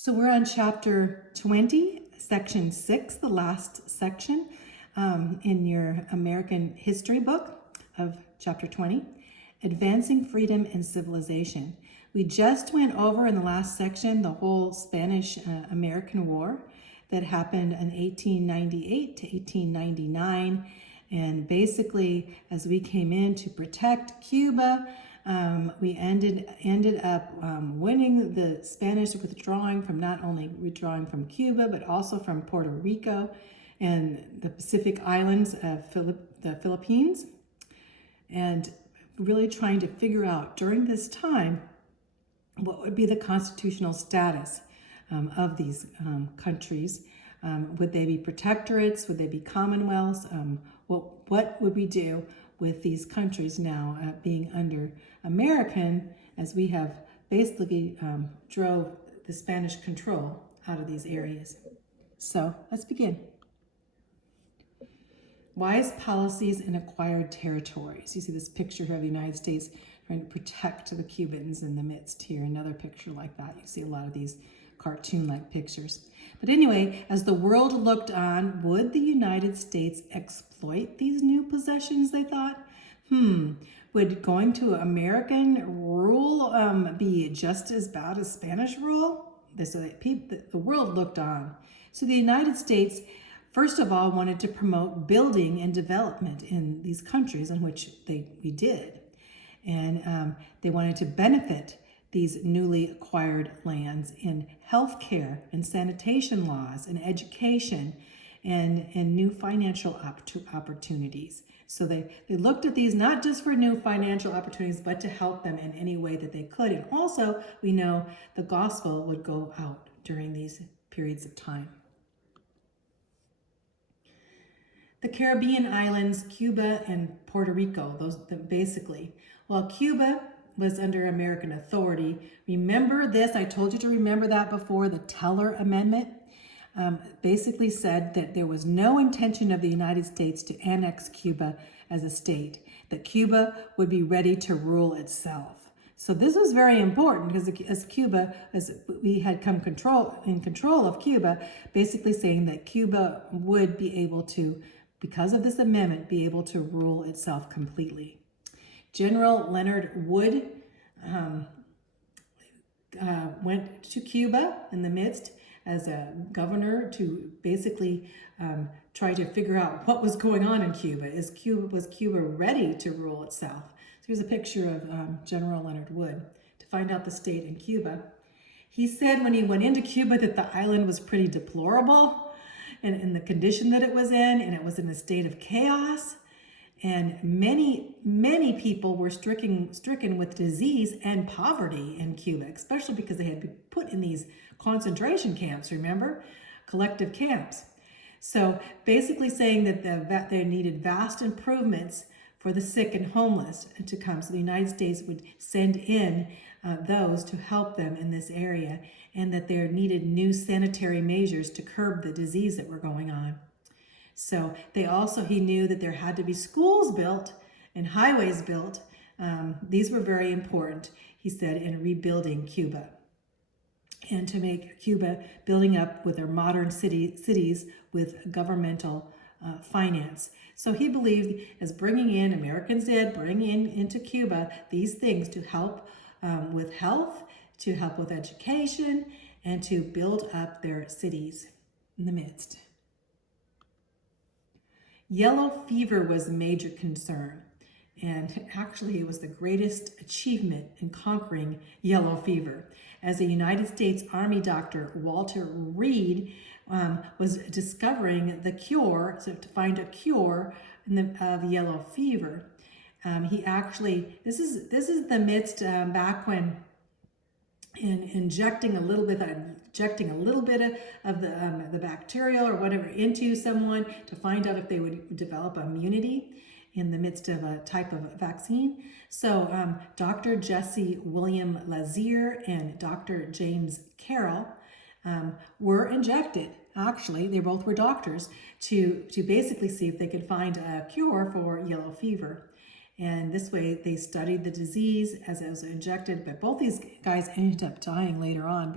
So we're on chapter 20, section 6, the last section in your American history book of chapter 20, Advancing Freedom and Civilization. We just went over in the last section the whole Spanish-American War that happened in 1898 to 1899. And basically, as we came in to protect Cuba, we ended up winning the Spanish, withdrawing from not only withdrawing from Cuba, but also from Puerto Rico and the Pacific Islands of the Philippines, and really trying to figure out during this time what would be the constitutional status of these countries. Would they be protectorates? Would they be commonwealths? What would we do with these countries now being under American, as we have basically drove the Spanish control out of these areas? So let's begin. Wise policies in acquired territories. You see this picture here of the United States trying to protect the Cubans in the midst here. Another picture like that. You see a lot of these cartoon-like pictures. But anyway, as the world looked on, would the United States exploit these new possessions, they thought? Would going to American rule be just as bad as Spanish rule? So the world looked on. So the United States, first of all, wanted to promote building and development in these countries in which we did. And they wanted to benefit these newly acquired lands in healthcare and sanitation laws and education and new financial opportunities. So they looked at these not just for new financial opportunities, but to help them in any way that they could. And also, we know the gospel would go out during these periods of time. The Caribbean islands, Cuba and Puerto Rico, basically. While Cuba was under American authority, remember this, I told you to remember that before, the Teller Amendment basically said that there was no intention of the United States to annex Cuba as a state, that Cuba would be ready to rule itself. So this was very important because as we had come in control of Cuba, basically saying that Cuba would be able to, because of this amendment, be able to rule itself completely. General Leonard Wood went to Cuba in the midst as a governor to basically try to figure out what was going on in Cuba. Was Cuba ready to rule itself? So here's a picture of General Leonard Wood to find out the state in Cuba. He said when he went into Cuba that the island was pretty deplorable and in the condition that it was in, and it was in a state of chaos. And many people were stricken with disease and poverty in Cuba, especially because they had been put in these concentration camps, remember? Collective camps. So basically saying that they needed vast improvements for the sick and homeless to come. So the United States would send in those to help them in this area, and that there needed new sanitary measures to curb the disease that were going on. So he knew that there had to be schools built and highways built. These were very important, he said, in rebuilding Cuba, and to make Cuba building up with their modern cities with governmental finance. So he believed as Americans did, bring into Cuba these things to help with health, to help with education, and to build up their cities in the midst. Yellow fever was a major concern, and actually it was the greatest achievement in conquering yellow fever. As a United States Army doctor, Walter Reed was discovering the cure, so to find a cure of yellow fever. This is the midst back when injecting a little bit of the bacterial or whatever into someone to find out if they would develop immunity in the midst of a type of vaccine. So Dr. Jesse William Lazier and Dr. James Carroll were injected. Actually, they both were doctors to basically see if they could find a cure for yellow fever. And this way they studied the disease as it was injected, but both these guys ended up dying later on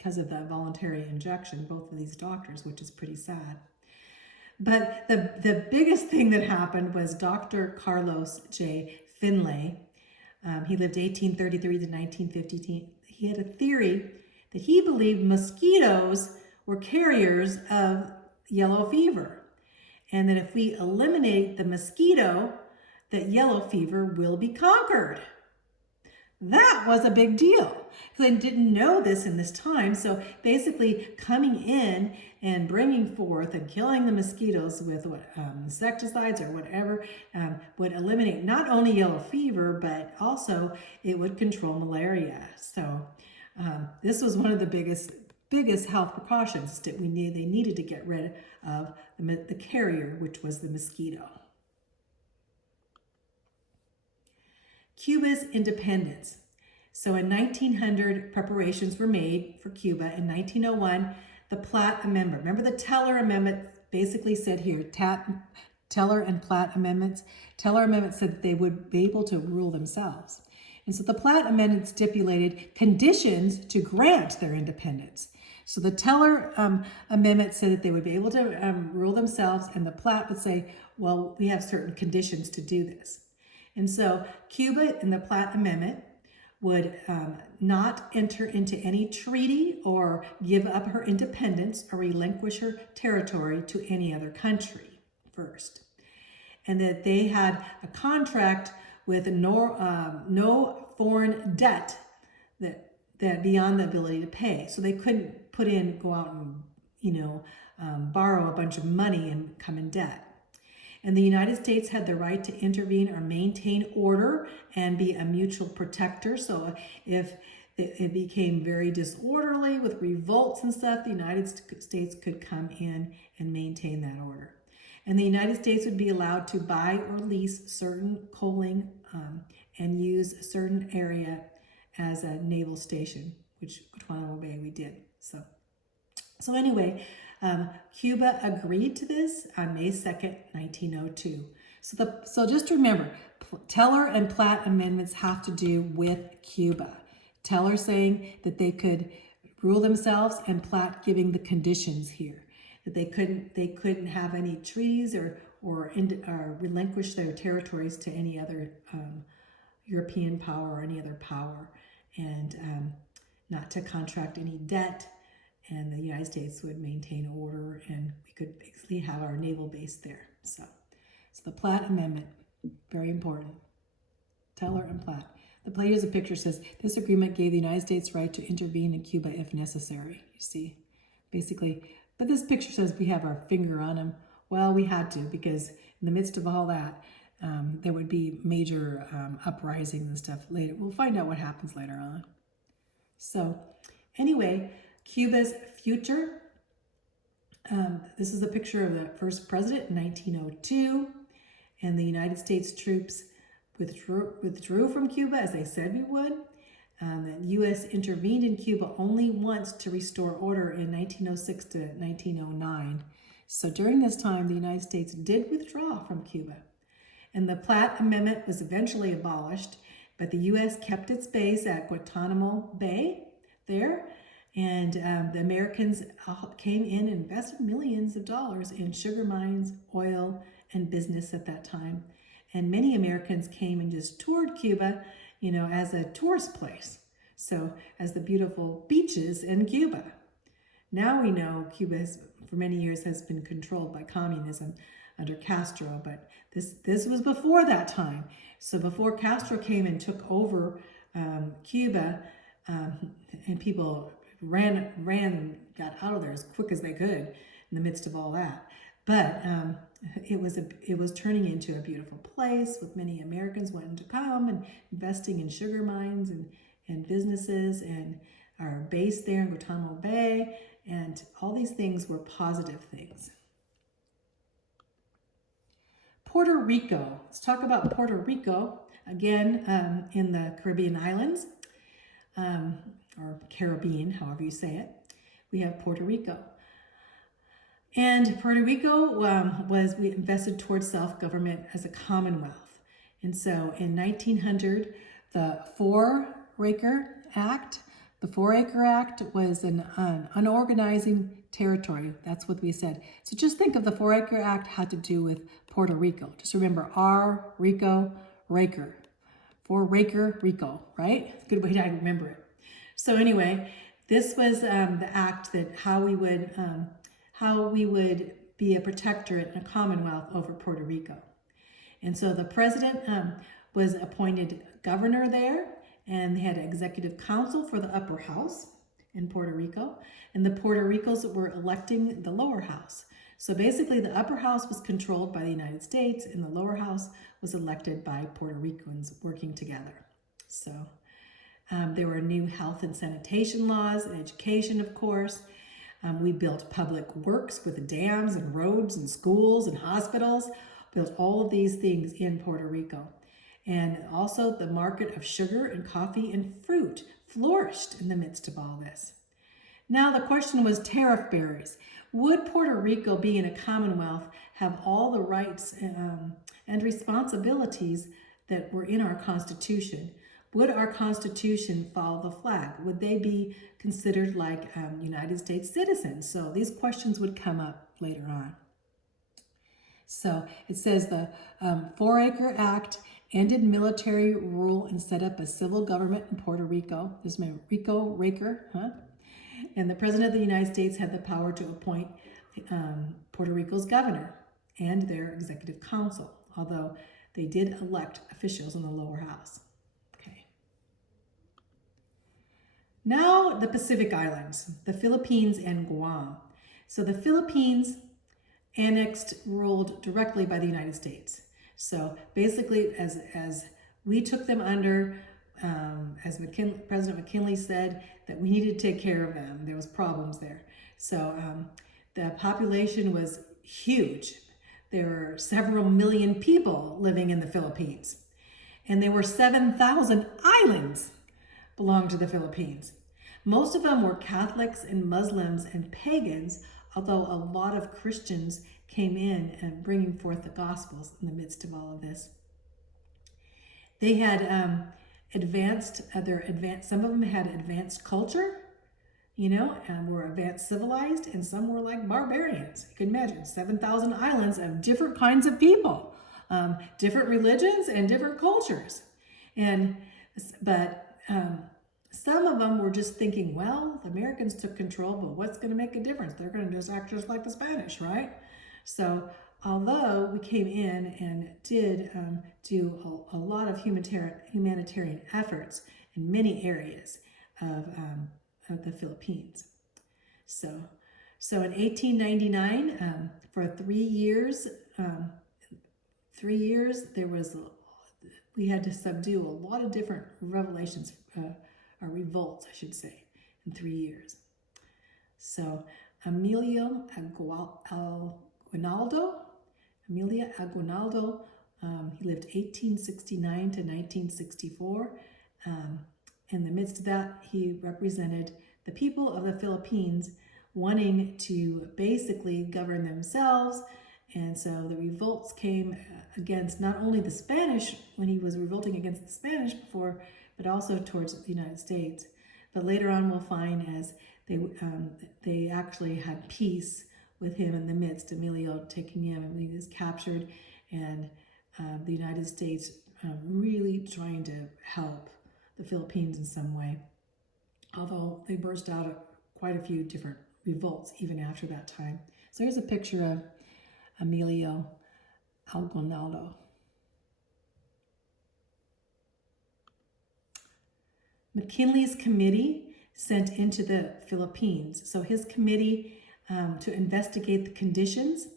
because of the voluntary injection, both of these doctors, which is pretty sad. But the biggest thing that happened was Dr. Carlos J. Finlay. He lived 1833 to 1915. He had a theory that he believed mosquitoes were carriers of yellow fever, and that if we eliminate the mosquito, that yellow fever will be conquered. That was a big deal because I didn't know this in this time. So basically coming in and bringing forth and killing the mosquitoes with insecticides or whatever would eliminate not only yellow fever, but also it would control malaria. So this was one of the biggest health precautions that they needed to get rid of the carrier, which was the mosquito. Cuba's independence. So in 1900, preparations were made for Cuba. In 1901, the Platt Amendment. Remember the Teller Amendment basically said here, Teller and Platt Amendments. Teller Amendment said that they would be able to rule themselves. And so the Platt Amendment stipulated conditions to grant their independence. So the Teller Amendment said that they would be able to rule themselves, and the Platt would say, well, we have certain conditions to do this. And so Cuba in the Platt Amendment would not enter into any treaty or give up her independence or relinquish her territory to any other country first. And that they had a contract with no foreign debt that beyond the ability to pay. So they couldn't go out and borrow a bunch of money and come in debt. And the United States had the right to intervene or maintain order and be a mutual protector. So if it became very disorderly with revolts and stuff, the United States could come in and maintain that order. And the United States would be allowed to buy or lease certain coaling and use a certain area as a naval station, which Guantanamo Bay we did. So anyway, Cuba agreed to this on May 2nd, 1902. So just remember, Teller and Platt amendments have to do with Cuba. Teller saying that they could rule themselves, and Platt giving the conditions here that they couldn't have any treaties or relinquish their territories to any other European power or any other power, and not to contract any debt. And the United States would maintain order, and we could basically have our naval base there. So the Platt Amendment, very important. Teller and Platt. Here's a picture says, this agreement gave the United States right to intervene in Cuba if necessary. You see, basically, but this picture says we have our finger on them. Well, we had to, because in the midst of all that, there would be major uprisings and stuff later. We'll find out what happens later on. So anyway, Cuba's future. This is a picture of the first president in 1902, and the United States troops withdrew from Cuba, as they said we would. The U.S. intervened in Cuba only once to restore order in 1906 to 1909. So during this time, the United States did withdraw from Cuba. And the Platt Amendment was eventually abolished, but the U.S. kept its base at Guantanamo Bay there. And the Americans came in and invested millions of dollars in sugar mines, oil, and business at that time. And many Americans came and just toured Cuba, as a tourist place. So as the beautiful beaches in Cuba. Now we know Cuba for many years has been controlled by communism under Castro, but this was before that time. So before Castro came and took over Cuba, and people ran and got out of there as quick as they could in the midst of all that. But it was turning into a beautiful place with many Americans wanting to come and investing in sugar mines and businesses, and our base there in Guantanamo Bay, and all these things were positive things. Puerto Rico. Let's talk about Puerto Rico again, in the Caribbean islands, or Caribbean, however you say it. We have Puerto Rico. And Puerto Rico we invested towards self-government as a commonwealth. And so in 1900, the Four-Raker Act The 4-Acre Act was an unorganizing territory. That's what we said. So just think of the 4-Acre Act had to do with Puerto Rico. Just remember R, Rico, Raker. 4-Acre Rico, right? Good way to remember it. So anyway, this was the act that how we would be a protectorate and a commonwealth over Puerto Rico. And so the president was appointed governor there, and they had an executive council for the upper house in Puerto Rico, and the Puerto Ricos were electing the lower house. So basically the upper house was controlled by the United States, and the lower house was elected by Puerto Ricans working together. So there were new health and sanitation laws and education, of course. We built public works with dams and roads and schools and hospitals, built all of these things in Puerto Rico. And also the market of sugar and coffee and fruit flourished in the midst of all this. Now the question was tariff barriers. Would Puerto Rico, being a commonwealth, have all the rights and responsibilities that were in our Constitution? Would our Constitution follow the flag? Would they be considered like United States citizens? So these questions would come up later on. So it says the 4-Acre Act ended military rule and set up a civil government in Puerto Rico. This is my Rico Raker, huh? And the President of the United States had the power to appoint Puerto Rico's governor and their executive council, although they did elect officials in the lower house. Okay. Now the Pacific Islands, the Philippines and Guam. So the Philippines annexed, ruled directly by the United States. So basically, as we took them under, as President McKinley said, that we needed to take care of them. There was problems there. So the population was huge. There were several million people living in the Philippines. And there were 7,000 islands belonged to the Philippines. Most of them were Catholics and Muslims and pagans, although a lot of Christians came in and bringing forth the Gospels in the midst of all of this. They had some of them had advanced culture, were advanced civilized, and some were like barbarians. You can imagine 7,000 islands of different kinds of people, different religions and different cultures. But some of them were just thinking, well, the Americans took control, but what's going to make a difference? They're going to just act just like the Spanish, right? So although we came in and did do a lot of humanitarian efforts in many areas of the Philippines. So in 1899, for 3 years, we had to subdue a lot of different revolts, I should say, in 3 years. So Emilio Aguinaldo, he lived 1869 to 1964. In the midst of that, he represented the people of the Philippines wanting to basically govern themselves. And so the revolts came against not only the Spanish, when he was revolting against the Spanish before, but also towards the United States. But later on, we'll find as they actually had peace with him in the midst, Emilio taking him, and he was captured, and the United States really trying to help the Philippines in some way, although they burst out of quite a few different revolts even after that time. So here's a picture of Emilio Aguinaldo. McKinley's committee sent into the Philippines. So his committee to investigate the conditions,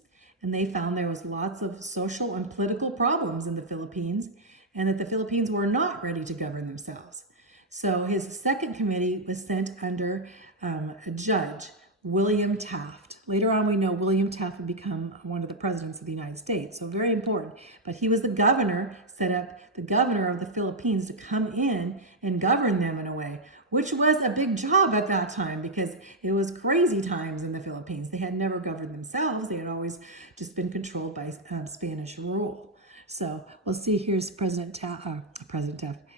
and they found there was lots of social and political problems in the Philippines, and that the Philippines were not ready to govern themselves. So his second committee was sent under a judge, William Taft. Later on, we know William Taft would become one of the presidents of the United States, so very important. But he was the governor, set up the governor of the Philippines to come in and govern them in a way, which was a big job at that time because it was crazy times in the Philippines. They had never governed themselves. They had always just been controlled by Spanish rule. So we'll see, here's President Taft.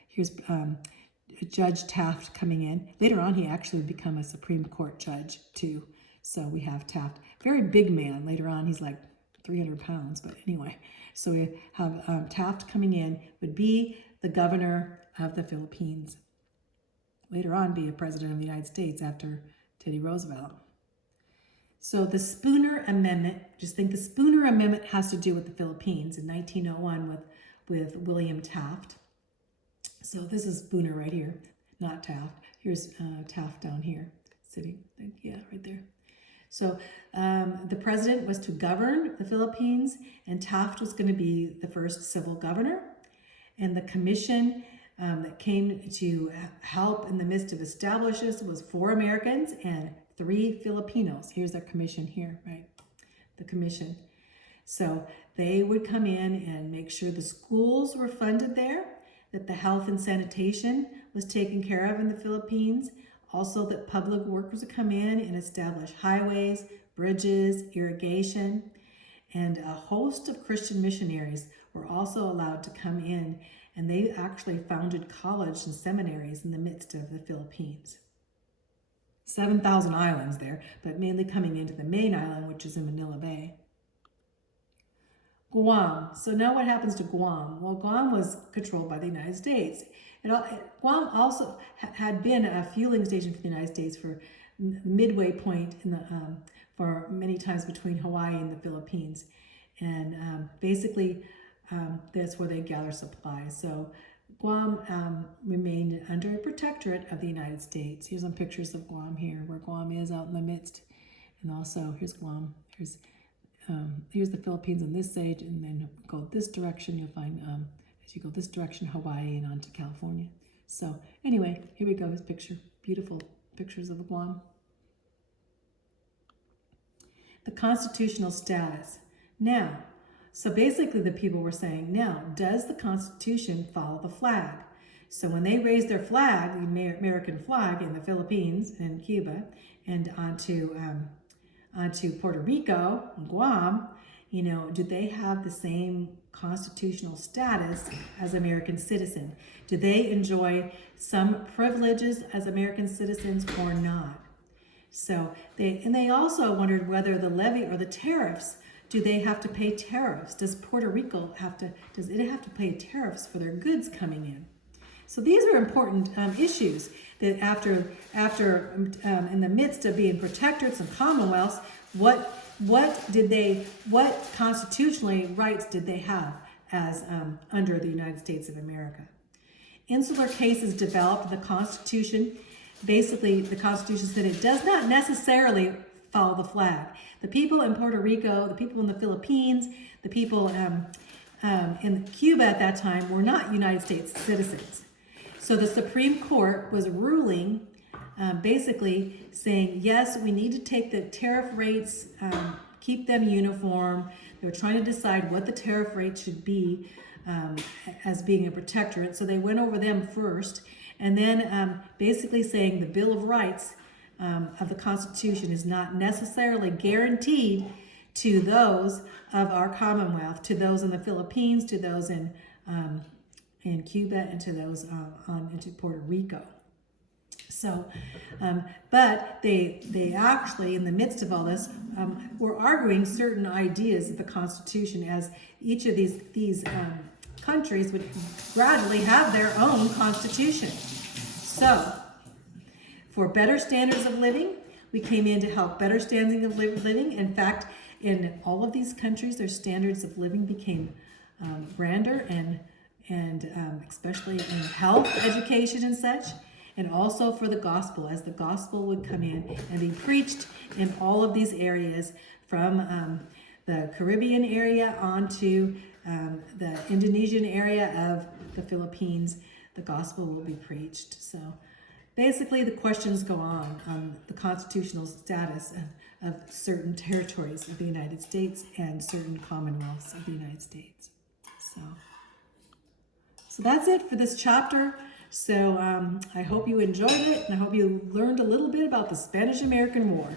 Here's Judge Taft coming in. Later on, he actually would become a Supreme Court judge too. So we have Taft, very big man. Later on, he's like 300 pounds, but anyway. So we have Taft coming in, would be the governor of the Philippines. Later on, be a president of the United States after Teddy Roosevelt. So the Spooner Amendment, just think the Spooner Amendment has to do with the Philippines in 1901 with William Taft. So this is Spooner right here, not Taft. Here's Taft down here, sitting, yeah, right there. So the president was to govern the Philippines, and Taft was going to be the first civil governor. And the commission that came to help in the midst of establish this was 4 Americans and 3 Filipinos. Here's their commission here, right? The commission. So they would come in and make sure the schools were funded there, that the health and sanitation was taken care of in the Philippines, also that public workers would come in and establish highways, bridges, irrigation, and a host of Christian missionaries were also allowed to come in, and they actually founded colleges and seminaries in the midst of the Philippines. 7,000 islands there, but mainly coming into the main island, which is in Manila Bay. Guam. So now what happens to Guam? Well, Guam was controlled by the United States. Guam also had been a fueling station for the United States for midway point in the for many times between Hawaii and the Philippines, and basically that's where they gather supplies. So Guam remained under a protectorate of the United States. Here's some pictures of Guam here, where Guam is out in the midst, and also here's Guam. Here's the Philippines on this side, and then go this direction, you'll find, as you go this direction, Hawaii and on to California. So anyway, here we go, his picture. Beautiful pictures of Guam. The constitutional status. Now, so basically the people were saying, now, does the Constitution follow the flag? So when they raised their flag, the American flag in the Philippines and Cuba, and onto Puerto Rico and Guam, you know, do they have the same constitutional status as American citizens? Do they enjoy some privileges as American citizens or not? So they also wondered whether the levy or the tariffs, do they have to pay tariffs? Does Puerto Rico does it have to pay tariffs for their goods coming in? So these are important issues that after in the midst of being protectorates and commonwealths, what constitutionally rights did they have as under the United States of America? Insular cases developed. The Constitution, basically the Constitution said it does not necessarily follow the flag. The people in Puerto Rico, the people in the Philippines, the people in Cuba at that time were not United States citizens. So the Supreme Court was ruling, basically saying, yes, we need to take the tariff rates, keep them uniform. They were trying to decide what the tariff rate should be as being a protectorate. So they went over them first, and then basically saying the Bill of Rights of the Constitution is not necessarily guaranteed to those of our Commonwealth, to those in the Philippines, to those in Cuba, and to those into Puerto Rico. So, but they actually, in the midst of all this, were arguing certain ideas of the Constitution, as each of these countries would gradually have their own constitution. So, for better standards of living, we came in to help better standards of living. In fact, in all of these countries, their standards of living became grander, and especially in health, education, and such, and also for the gospel, as the gospel would come in and be preached in all of these areas, from the Caribbean area onto the Indonesian area of the Philippines. The gospel will be preached. So basically the questions go on the constitutional status of certain territories of the United States and certain commonwealths of the United States. So that's it for this chapter. So I hope you enjoyed it, and I hope you learned a little bit about the Spanish-American War.